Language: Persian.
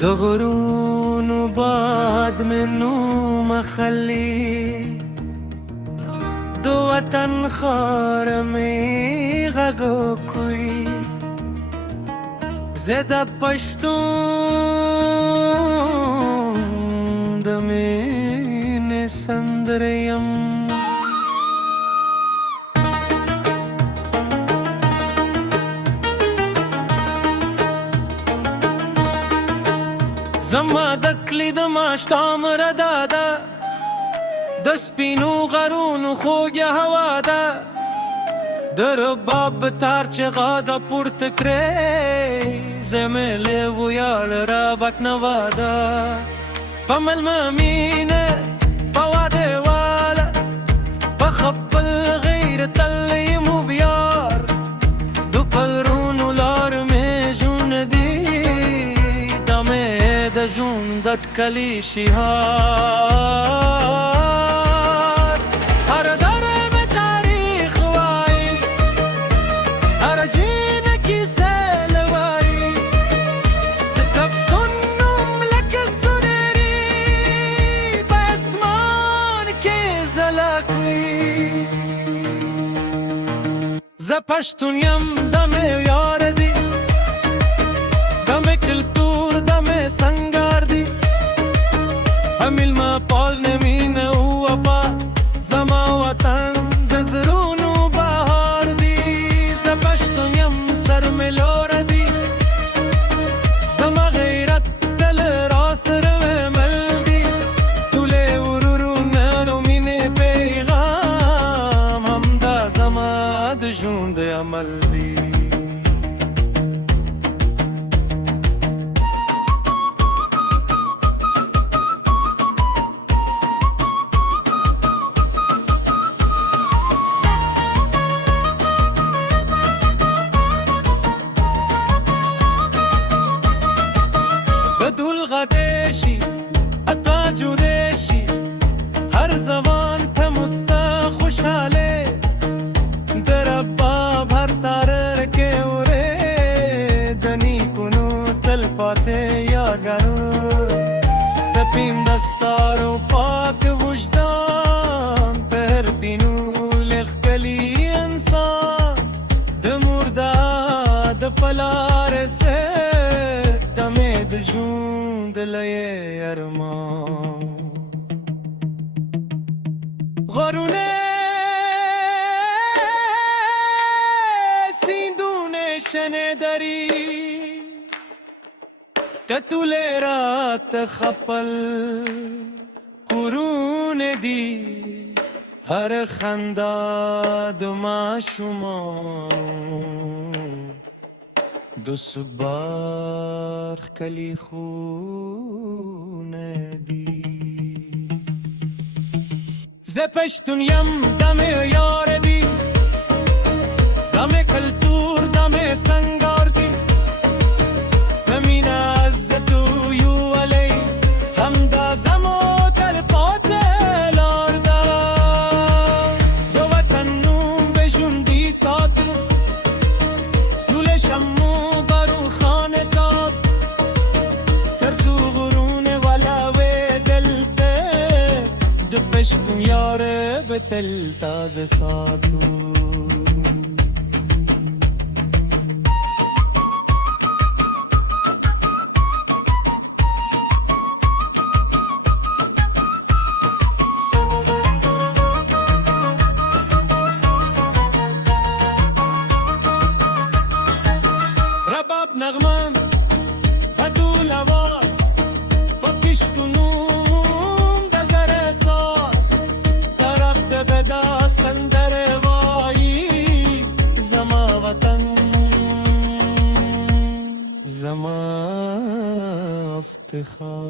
دغرون وبعد منو ما خلي دو وطن خار می غگو کوي زدا پښتون د مين سندريم زما د کلی د ماشتام ردادا د سپینو غرونو خوږه هوا ده د رباب تار چغا د پورته کړې زملې ویال را بکنوا ده په ملمه مینه په واده واله په خپل غیرت لیمو بیار د پرونو لار مې ژوند دی د ژوند اټکلي شهار هر دره مې تاریخ وایي هر جینه کیسه لوایي د پښتون نوم لکه سنري په اسمان کې ځلک وي زه پښتون یم د مې یار دی د مې کلتور د مې سنگار دی همیل ما پال نمینه و وفا زما وطن د زرونو بهار دی زه پښتون یم سر مې لور دی زما غیرت تل را سره مل دی سولې ورورونه نو مینې پیغام همدا زما د ژوند عمل دی بدول غدشي اتا جودشي هر زمان ته مستا خوشاله درباب هر تارر کې وره دني کونو تل پاته یاګانو سپین دستار او پاک وجدان پر دینو لخلی انسان د مردا د پلار سه د ژوند لې ارمان غرونه سیندونه شنه دری کتوله رات خپل کورونه دی هر خندا د ماشومان د صبر کلی خونه دی زه پښتون یم د مې یار دی د مې کلتور د مې سنگار دی د مینه عزت یو علی همدا زمو تل پاتې لار ده د وطن نوم به ژوندي ساتو سولې شمو پښتون یار به تل تازه ساتو رباب نغمه بدول آواز په پښتونو سندر وایی زما وطن زما افتخار